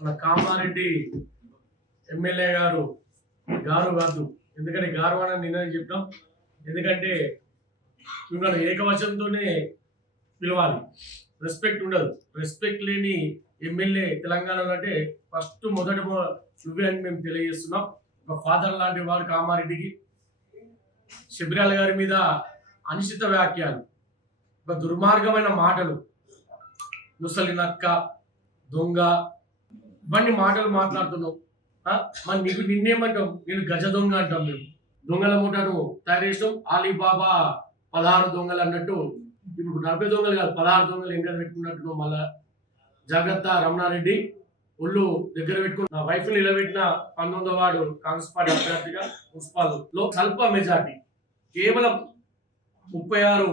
మన కామారెడ్డి ఎమ్మెల్యే గారు కాదు, ఎందుకంటే గారు అని నిన్న చెప్తాం. ఎందుకంటే మిమ్మల్ని ఏకవచనంతోనే పిలవాలి, రెస్పెక్ట్ ఉండదు. రెస్పెక్ట్ లేని ఎమ్మెల్యే తెలంగాణలో అంటే ఫస్ట్ మొదటి నువ్వే అని మేము తెలియజేస్తున్నాం. ఒక ఫాదర్ లాంటి వాడు కామారెడ్డికి. శబరియాల గారి మీద అనిశ్చిత వ్యాఖ్యలు, ఒక దుర్మార్గమైన మాటలు, ముసలి నక్క, దొంగ, ఇవన్నీ మాటలు మాట్లాడుతున్నావు. మరి నీకు నిన్నేమంటాం? నేను గజ దొంగ అంటాం. మేము దొంగల మూటను తయారు చేసాం. అలీబాబా 16 దొంగలు అన్నట్టు ఇప్పుడు 40 దొంగలు కాదు, 16 దొంగలు ఇంకా పెట్టుకున్నట్టు. మళ్ళా జాగ్రత్త రమణారెడ్డి, ఒళ్ళు దగ్గర పెట్టుకుని నా వైఫ్ నిలబెట్టిన 19వ వార్డు కాంగ్రెస్ పార్టీ అభ్యర్థిగా మున్సిపల్ లో స్వల్ప మెజార్టీ, కేవలం 36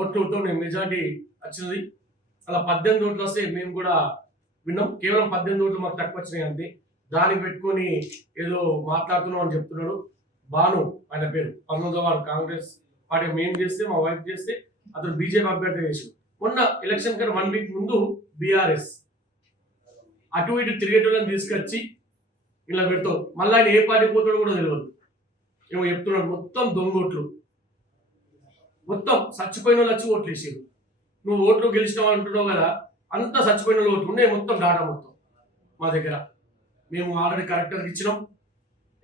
ఓట్లతో మెజార్టీ వచ్చినది. అలా 18 ఓట్లు వస్తే మేము కూడా విన్నాం. కేవలం 18 ఓట్లు మాకు తక్కువ వచ్చినాయి అంతే. దానికి పెట్టుకొని ఏదో మాట్లాడుతున్నాం అని చెప్తున్నాడు. బాను ఆయన పేరు, 19వ వార్డు కాంగ్రెస్ పార్టీ మేము చేస్తే, మా వైఫ్ చేస్తే, అతను బీజేపీ అభ్యర్థి చేసి మొన్న ఎలక్షన్ కన్నా 1 వీక్ ముందు బీఆర్ఎస్ అటు ఇటు తిరిగేటోళ్ళని తీసుకొచ్చి ఇలా పెడతావు. మళ్ళీ ఆయన ఏ పార్టీ పోతాడో కూడా తెలియదు. ఏమో చెప్తున్నాడు. మొత్తం దొంగోట్లు, మొత్తం చచ్చిపోయిన వాళ్ళు వచ్చి ఓట్లు వేసారు. నువ్వు ఓట్లు గెలిచినావు అంటున్నావు కదా, అంతా చచ్చిపోయిన వాళ్ళు ఓట్లు ఉన్నాయి. మొత్తం డాటా మొత్తం మా దగ్గర. మేము ఆల్రెడీ కలెక్టర్కి ఇచ్చినాం,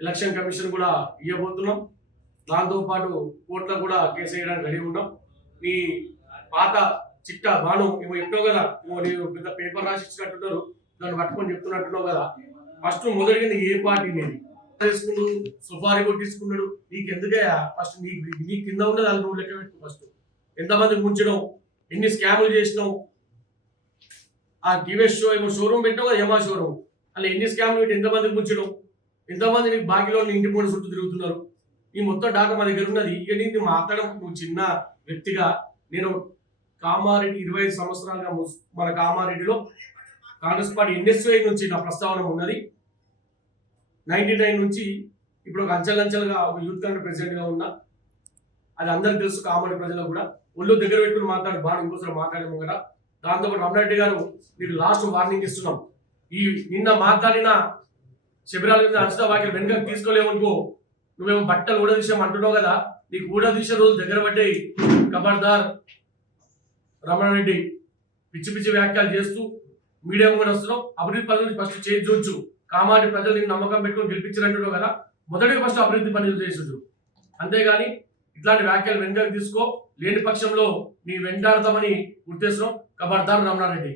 ఎలక్షన్ కమిషన్ కూడా ఇవ్వబోతున్నాం. దాంతోపాటు కోర్టులో కూడా కేసు వేయడానికి రెడీ ఉన్నాం. నీ పాత చిట్టా బాను ఏమో చెప్తావు కదా, నీవు పెద్ద పేపర్ రాసి ఇచ్చినట్టున్నారు, దాన్ని పట్టుకొని చెప్తున్నట్టున్నావు కదా. ఫస్ట్ మొదటిగా నీ ఏ పార్టీ నేను తీసుకున్నాడు, సుపారీ కొట్టించుకున్నాడు. నీకు ఎందుకయ్యా? ఫస్ట్ నీ కింద ఉన్నది అది నువ్వు లెక్క పెట్టు. ఫస్ట్ ఎంతమంది ముంచడం, ఎన్ని స్కాములు చేసినావు. ఆ టీవీఎస్ షో ఏమో షోరూమ్ పెట్టావు కదా, యమా షోరూమ్, అలా ఎన్ని స్కామ్లు పెట్టి ఎంతమంది ముంచడం, ఎంతమంది నీకు బాకీలో ఇంటి పోటీ చుట్టూ తిరుగుతున్నారు. ఈ మొత్తం డాటా మా దగ్గర ఉన్నది. ఇక నీకు మాట్లాడడం, నువ్వు చిన్న వ్యక్తిగా, నేను కామారెడ్డి 25 సంవత్సరాలుగా మన కామారెడ్డిలో కాంగ్రెస్ పార్టీ ఎన్ఎస్ఐ నుంచి నా ప్రస్తావన ఉన్నది. 99 నుంచి ఇప్పుడు ఒక అంచెలంచెలుగా ఒక యూత్ కాంగ్రెస్ ప్రెసిడెంట్గా ఉన్నా. అది అందరికి తెలుసు, కామారెడ్డి ప్రజలకు కూడా. ఒళ్ళు దగ్గర పెట్టుకుని మాట్లాడి బాగా ఇంకోసారి మాట్లాడేమో కదా. దాంతోపాటు రమణారెడ్డి గారు, మీకు లాస్ట్ వార్నింగ్ ఇస్తున్నాం. ఈ నిన్న మాట్లాడిన శబరియాల మీద అంచనా వాక్యం వెనుక తీసుకోలేమనుకో, నువ్వేమో బట్టలు ఊడదీశాం అంటున్నావు కదా, నీకు ఊడదీసే రోజు దగ్గర పడ్డాయి. ఖబర్దార్ రమణారెడ్డి. పిచ్చి పిచ్చి వ్యాఖ్యలు చేస్తూ మీడియా కూడా వస్తున్నావు. అభివృద్ధి పనులు ఫస్ట్ చేసి చూచు. కామారెడ్డి ప్రజలు నీకు నమ్మకం పెట్టుకుని గెలిపించారంటున్నావు కదా, మొదటిగా ఫస్ట్ అభివృద్ధి పనులు చేసి. అంతేగాని ఇట్లాంటి వ్యాఖ్యలు వెనుకకు తీసుకో. లేని పక్షంలో నీ వెంటాడతామని గుర్తిస్తున్నాం. ఖబర్దార్ రమణారెడ్డి.